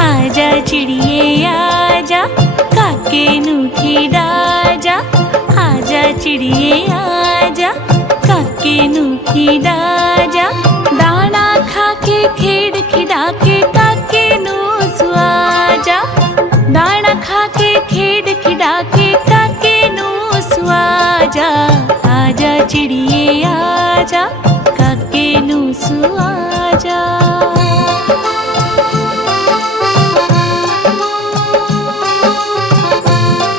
आजा चिड़िए आजा, काके नू खिड़ा जा। आजा चिड़िए आजा, काके नू खिड़ा जा। दाना खा के खेड़ खिड़ा के काके नू सुआ जा। दाना खा के खेड़ खिड़ा के काके नू सुआ जा। आजा चिड़िए आजा,